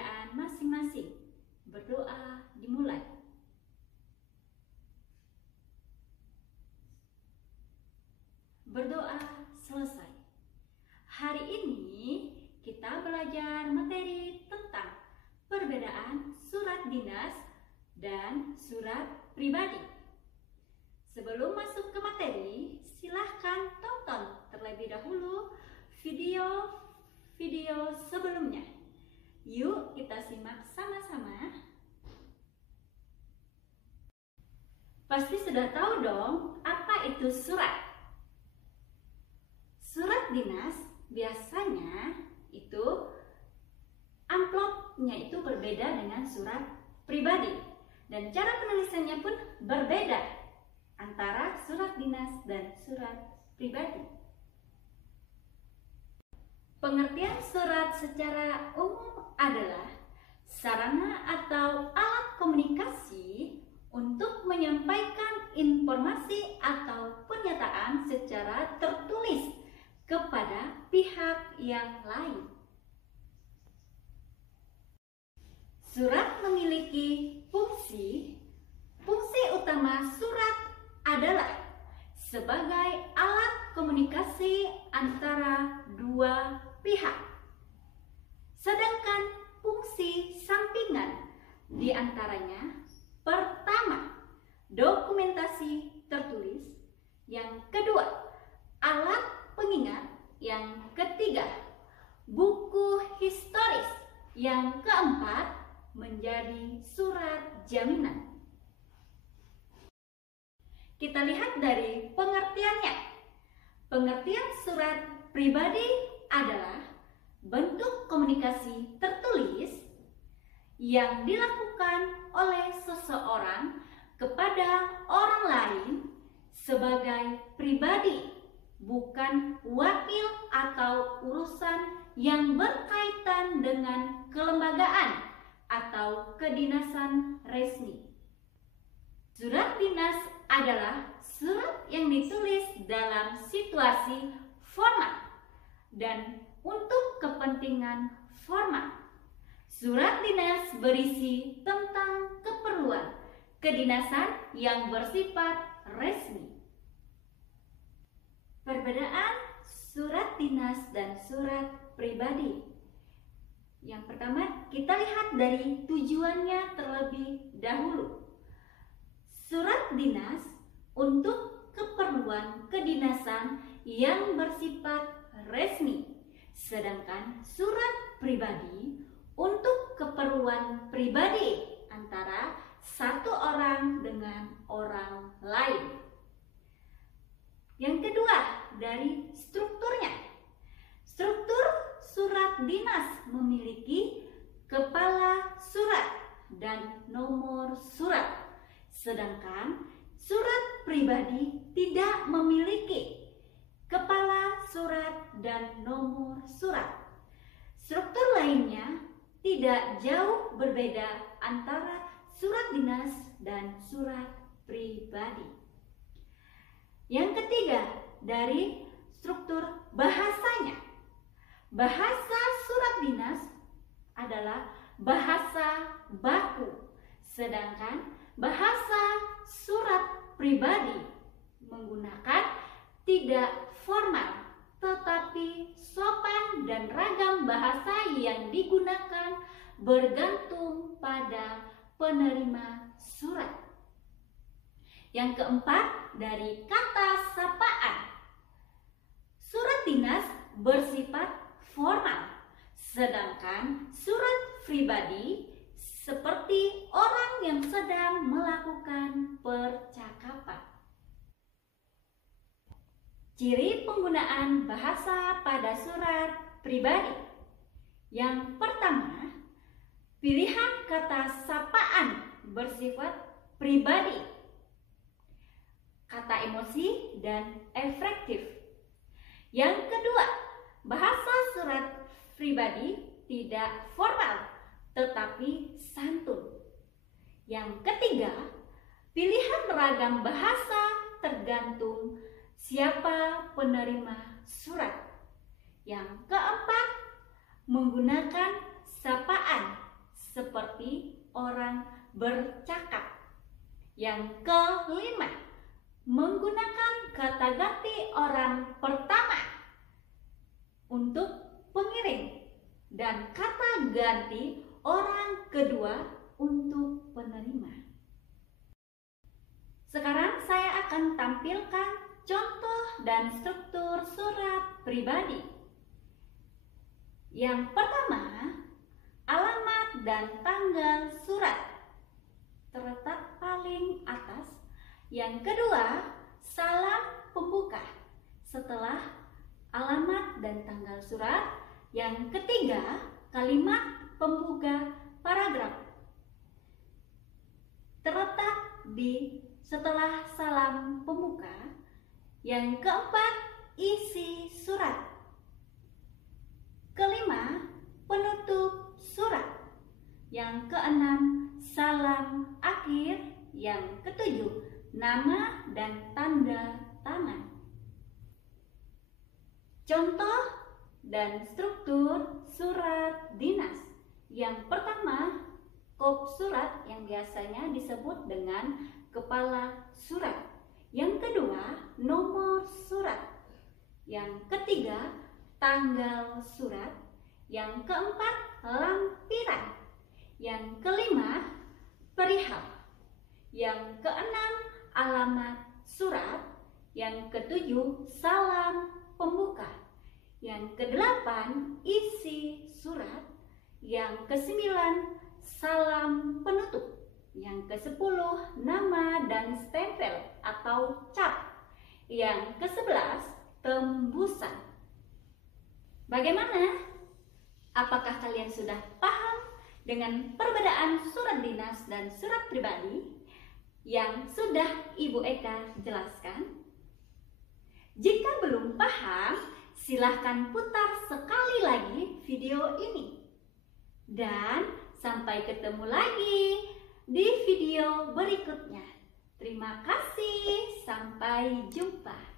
kepercayaan masing-masing. Berdoa dimulai. Berdoa selesai. Hari ini kita belajar materi tentang perbedaan surat dinas dan surat pribadi. Sebelum masuk ke materi, silahkan tonton terlebih dahulu video sebelumnya. Yuk kita simak sama-sama. Pasti sudah tahu dong apa itu surat. Surat dinas biasanya itu amplopnya itu berbeda dengan surat pribadi. Dan cara penulisannya pun berbeda antara surat dinas dan surat pribadi. Pengertian surat secara umum adalah sarana atau alat komunikasi untuk menyampaikan informasi atau pernyataan secara tertulis kepada pihak yang lain. Surat memiliki fungsi utama surat adalah sebagai alat komunikasi antara dua pihak. Sedangkan fungsi sampingan diantaranya pertama, dokumentasi tertulis, yang kedua, alat pengingat, yang ketiga, buku historis, yang keempat, menjadi surat jaminan. Kita lihat dari pengertiannya. Pengertian surat pribadi adalah bentuk komunikasi tertulis yang dilakukan oleh seseorang kepada orang lain sebagai pribadi, bukan wakil atau urusan yang berkaitan dengan kelembagaan atau kedinasan resmi. Surat dinas adalah surat yang ditulis dalam situasi formal dan untuk kepentingan formal. Surat dinas berisi tentang keperluan kedinasan yang bersifat resmi. Perbedaan surat dinas dan surat pribadi. Yang pertama, kita lihat dari tujuannya terlebih dahulu. Surat dinas untuk keperluan kedinasan yang bersifat resmi, sedangkan surat pribadi untuk keperluan pribadi antara satu orang dengan orang lain. Yang kedua, dari strukturnya. Struktur surat dinas memiliki kepala surat dan nomor surat, sedangkan surat pribadi tidak memiliki kepala surat dan nomor surat. Struktur lainnya tidak jauh berbeda antara surat dinas dan surat pribadi. Yang ketiga, dari struktur bahasanya. Bahasa surat dinas adalah bahasa baku, sedangkan bahasa surat pribadi menggunakan tidak formal, tetapi sopan dan ragam bahasa yang digunakan bergantung pada penerima surat. Yang keempat, dari kata sapaan. Surat dinas bersifat formal, sedangkan surat pribadi seperti orang yang sedang melakukan percakapan. Ciri penggunaan bahasa pada surat pribadi. Yang pertama, pilihan kata sapaan bersifat pribadi, kata emosi dan efektif. Yang kedua, bahasa surat pribadi tidak formal tetapi santun. Yang ketiga, pilihan ragam bahasa tergantung siapa penerima surat. Yang keempat, menggunakan sapaan orang bercakap. Yang kelima, menggunakan kata ganti orang pertama untuk pengirim dan kata ganti orang kedua untuk penerima. Sekarang saya akan tampilkan contoh dan struktur surat pribadi. Yang pertama, alamat dan tanggal surat terletak paling atas. Yang kedua, salam pembuka setelah alamat dan tanggal surat. Yang ketiga, kalimat pembuka paragraf terletak di setelah salam pembuka. Yang keempat, isi surat. Kelima, penutup surat. Yang keenam, salam akhir. Yang ketujuh, nama dan tanda tangan. Contoh dan struktur surat dinas. Yang pertama, kop surat yang biasanya disebut dengan kepala surat. Yang kedua, nomor surat. Yang ketiga, tanggal surat. Yang keempat, lampiran. Yang kelima, perihal. Yang keenam, alamat surat. Yang ketujuh, salam pembuka. Yang kedelapan, isi surat. Yang kesembilan, salam penutup. Yang kesepuluh, nama dan stempel atau cap. Yang kesebelas, tembusan. Bagaimana? Apakah kalian sudah paham dengan perbedaan surat dinas dan surat pribadi yang sudah Ibu Eka jelaskan? Jika belum paham, silahkan putar sekali lagi video ini. Dan sampai ketemu lagi di video berikutnya. Terima kasih, sampai jumpa.